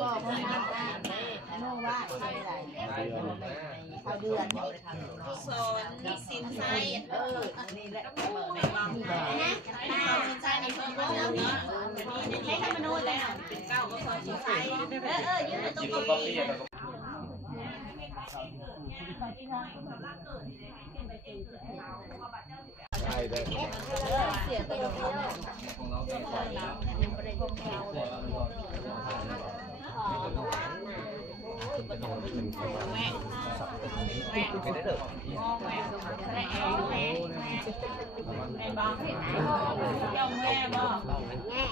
ก็ไม่ได้โน่ว่าอะไรเขาเดือนสอนมีสินใจนี่แหละนะสินใจในเพิ่มเติมเนาะใช้ธรรมนูญแล้วเป็นเก้าก็สอนสินใจยืนตรงนี้ใช่ได้เสียตัวเดียว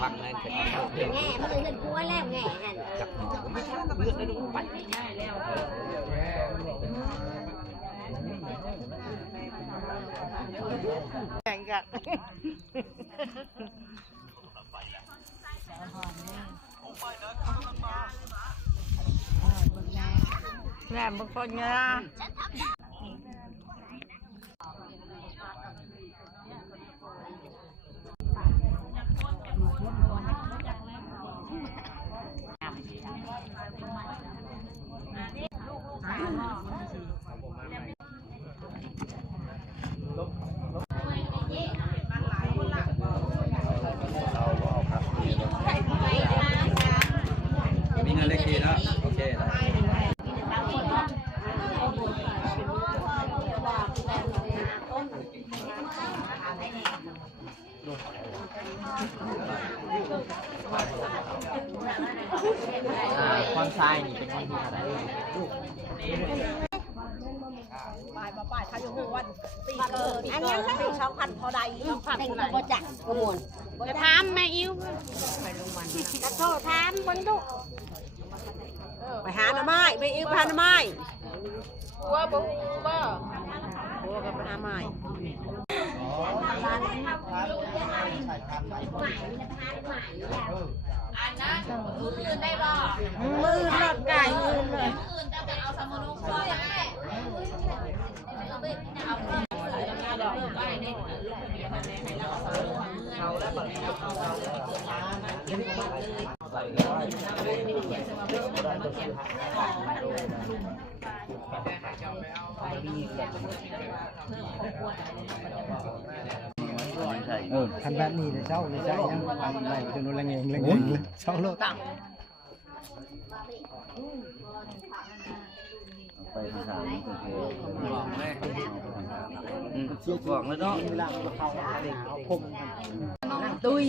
ฟังนั่นแง่มันเลยเงินกู้แล้วแง่จับไม่ใช่เลือดได้ดูไปง่ายแล้วแข่งกันแม่บางคนเนี่ยมีเงินเล็กดีนะโอเคความทรายนี่เป็นคนที่อะไรป้ายเขาอยู่หัววันปีเกิดอันนั้นเลยชาวพันธุ์พอใดพันธุ์อะไรก็จักกระมวล จะถามแม่อิ๋ว กระโทษถามคนทุก ไปหาหน่อไม้ไปอิ๋วไปหาหน่อไม้หัวบ่บ่หัวกับหาไม้อันนั้นมืออื่นได้บ่มือหลอดไก่มือเลย มืออื่นจะไปเอาสมุนไพรได้เอาดอกไปได้ลูกมีพันธุ์ให้เราเอาสมุนไพรเขาแล้วบ่ได้เอาเราเลยเกิดร้านมาเก็บบัตรเลยใส่ได้ไม่ได้เขียนสมุนไพรมาเขียนคันแบบนี้เลยเช่าเลยใช่ยังอันไหนจนละเงงเลยเช่าโลดตั้งไปทางสามบอกแม่เชี่ยวบอกแล้วเนาะเวลาเขาเด็กคม ตุ้ย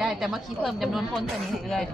ได้แต่เมื่อกี้เพิ่มจำนวนคนไปนี้เลย